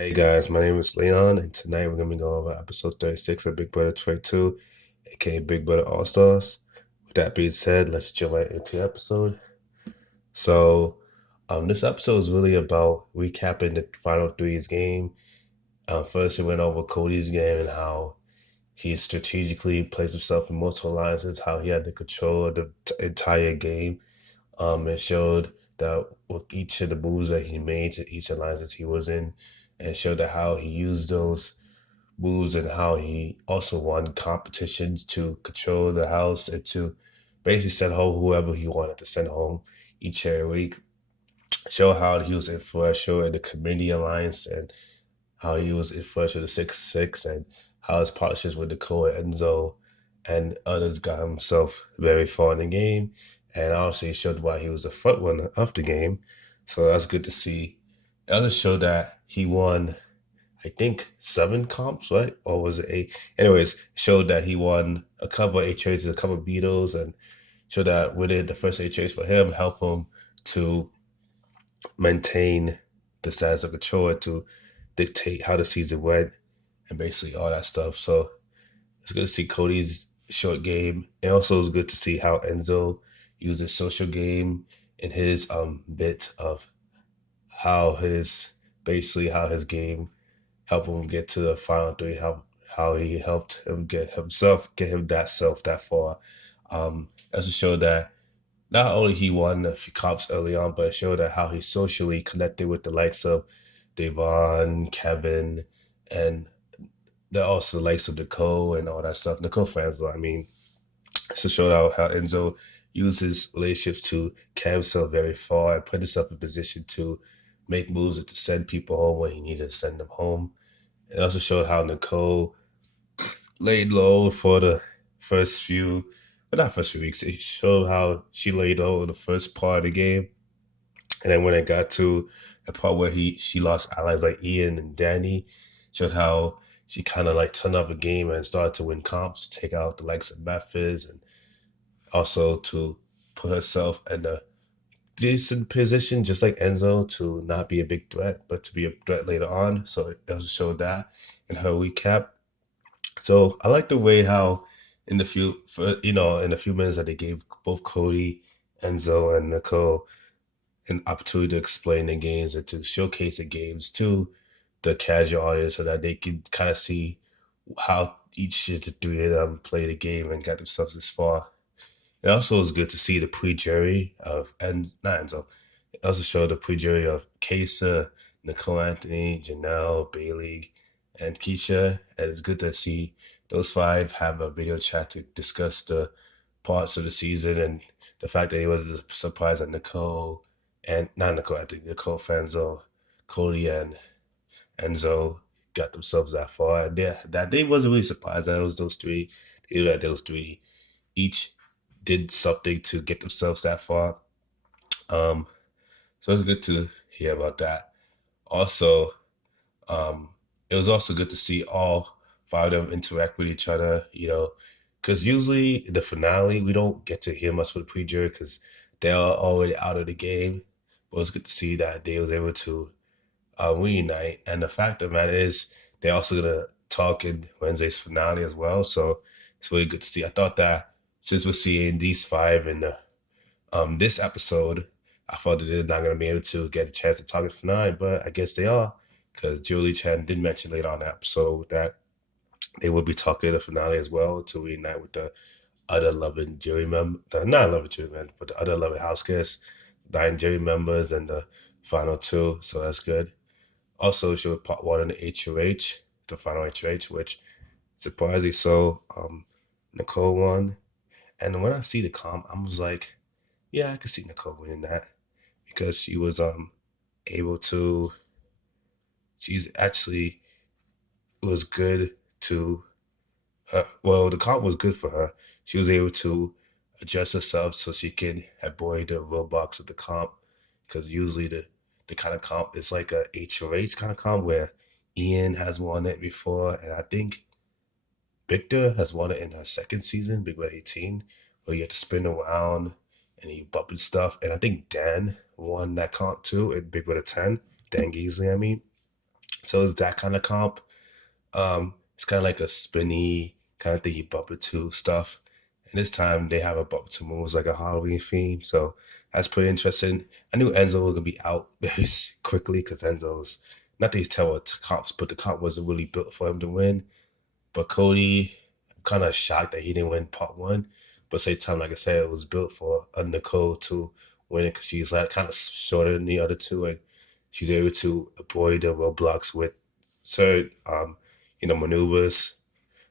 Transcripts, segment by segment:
Hey guys, my name is Leon, and tonight we're gonna be going over episode 36 of Big Brother Trade 2, aka Big Brother All Stars. With that being said, let's jump right into the episode. This episode is really about recapping the final three's game. First, we went over Cody's game and how he strategically placed himself in multiple alliances, how he had the control of the entire game. It showed that with each of the moves that he made to each alliances he was in, and showed that how he used those moves and how he also won competitions to control the house and to basically send home whoever he wanted to send home each and every week. Show how he was influential in the community alliance and how he was influential in the 6-6 and how his partnerships with Nicole and Enzo and others got himself very far in the game. And obviously showed why he was the front runner of the game. So that's good to see. It also showed that he won, I think, 7 comps, right? Or was it 8? Anyways, showed that he won a couple of HOAs, a couple of Beatles, and showed that winning the first HOAs for him helped him to maintain the status of control and to dictate how the season went and basically all that stuff. So it's good to see Cody's short game. And also it's good to see how Enzo used his social game in his bit of how his game helped him get to the final three, how he helped him get him that far. Also showed that not only he won a few cops early on, but it showed that how he socially connected with the likes of Devon, Kevin, and also the likes of Nicole and all that stuff. Nicole Franzel, I mean, to show out how Enzo uses relationships to carry himself very far and put himself in position to make moves to send people home when he needed to send them home. It also showed how Nicole laid low for the first few, but not first few weeks. It showed how she laid low in the first part of the game, and then when it got to the part where she lost allies like Ian and Danny, showed how she kind of like turned up the game and started to win comps, to take out the likes of Memphis, and also to put herself in a decent position, just like Enzo, to not be a big threat, but to be a threat later on. So it also showed that in her recap. So I like the way how in the few minutes that they gave both Cody, Enzo, and Nicole an opportunity to explain the games and to showcase the games to the casual audience so that they can kind of see how each of the three of them play the game and got themselves this far. It also was good to see the pre-jury of not Enzo. It also showed the pre-jury of Kesa, Nicole Anthony, Janelle, Bailey, and Keisha. And it's good to see those five have a video chat to discuss the parts of the season and the fact that it was a surprise that Nicole and not Nicole, I think Nicole Fanzo, Cody, and Enzo got themselves that far. And that they wasn't really surprised that it was those three. They knew that those three each did something to get themselves that far. Um, so it's good to hear about that. Also, um, it was also good to see all five of them interact with each other, because usually in the finale, we don't get to hear much from the pre-jury because they're already out of the game. But it's good to see that they was able to reunite. And the fact of the matter is, they're also going to talk in Wednesday's finale as well. So it's really good to see. I thought that since we're seeing these five in this episode, I thought that they're not going to be able to get a chance to talk in the finale, but I guess they are because Julie Chen did mention later on the episode that they would be talking in the finale as well to reunite with the other loving jury member, not loving jury member, but the other loving house guests, 9 jury members, and the final two. So that's good. Also, she was part one in the HOH, the final HOH, which surprisingly so, Nicole won. And when I see the comp, I was like, yeah, I could see Nicole winning that because she was able to. She's actually it was good to her. Well, the comp was good for her. She was able to adjust herself so she can avoid the roadblocks of the comp because usually the kind of comp is like a HOH kind of comp where Ian has won it before, and I think Victor has won it in her second season, Big Brother 18, where you have to spin around and you bump and stuff. And I think Dan won that comp too in Big Brother 10, Dan Geesley, I mean. So it's that kind of comp. It's kind of like a spinny kind of thingy Bubba 2 stuff. And this time they have a Bubba 2 moves like a Halloween theme. So that's pretty interesting. I knew Enzo was gonna be out very quickly because Enzo's not that he's terrible to comps, but the comp wasn't really built for him to win. But Cody, I'm kind of shocked that he didn't win part one. But same time, like I said, it was built for a Nicole to win it because she's like kind of shorter than the other two, and she's able to avoid the roadblocks with certain, maneuvers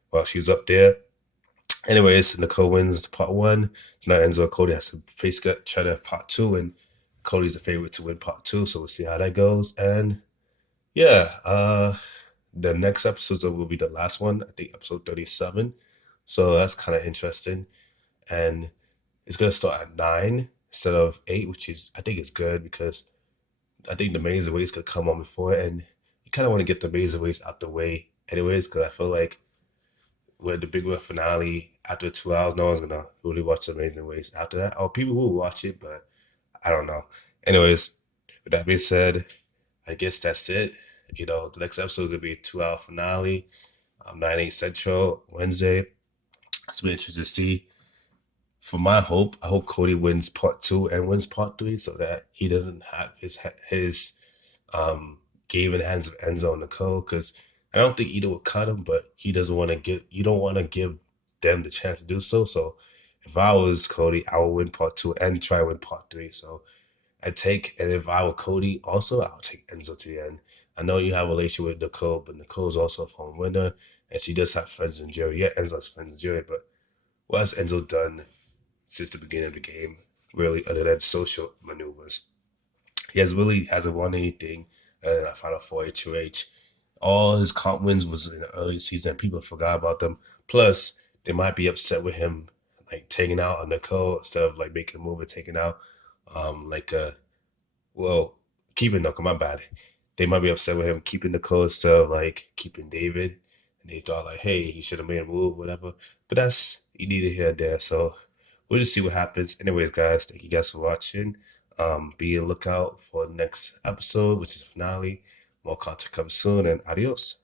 while she's up there. Anyways, Nicole wins part one. So now Enzo and Cody has to face each other part two, and Cody's the favorite to win part two. So we'll see how that goes. And yeah, the next episode will be the last one. I think episode 37. So that's kind of interesting. And it's gonna start at 9 instead of 8, which is I think is good because I think the Maze Ways could come on before, and you kind of want to get the Maze Ways out the way, anyways, because I feel like with the Big Wheel finale after 2 hours, no one's gonna really watch the Amazing Race after that. Or people will watch it, but I don't know. Anyways, with that being said, I guess that's it. The next episode is gonna be a 2 hour finale, 9 8 Central Wednesday. It's been interesting to see. For my hope, I hope Cody wins part two and wins part three so that he doesn't have his game in the hands of Enzo and Nicole, because I don't think either will cut him, but he doesn't want to give. You don't want to give them the chance to do so. So if I was Cody, I would win part two and try to win part three. So and if I were Cody, also I would take Enzo to the end. I know you have a relationship with Nicole, but Nicole's also a former winner, and she does have friends in Jerry. Yeah, Enzo's friends in Jerry, but what has Enzo done since the beginning of the game, really, other than social maneuvers? He hasn't won anything in a Final Four HOH. All his comp wins was in the early season. People forgot about them. Plus, they might be upset with him, like taking out a Nicole instead of like making a move and taking out, like well, keeping Nicole. My bad. They might be upset with him keeping Nicole instead of like keeping David. And they thought like, hey, he should have made a move, whatever. But that's you need to hear there. So we'll just see what happens. Anyways, guys, thank you guys for watching. Be on lookout for the next episode, which is finale. More content comes soon, and adios.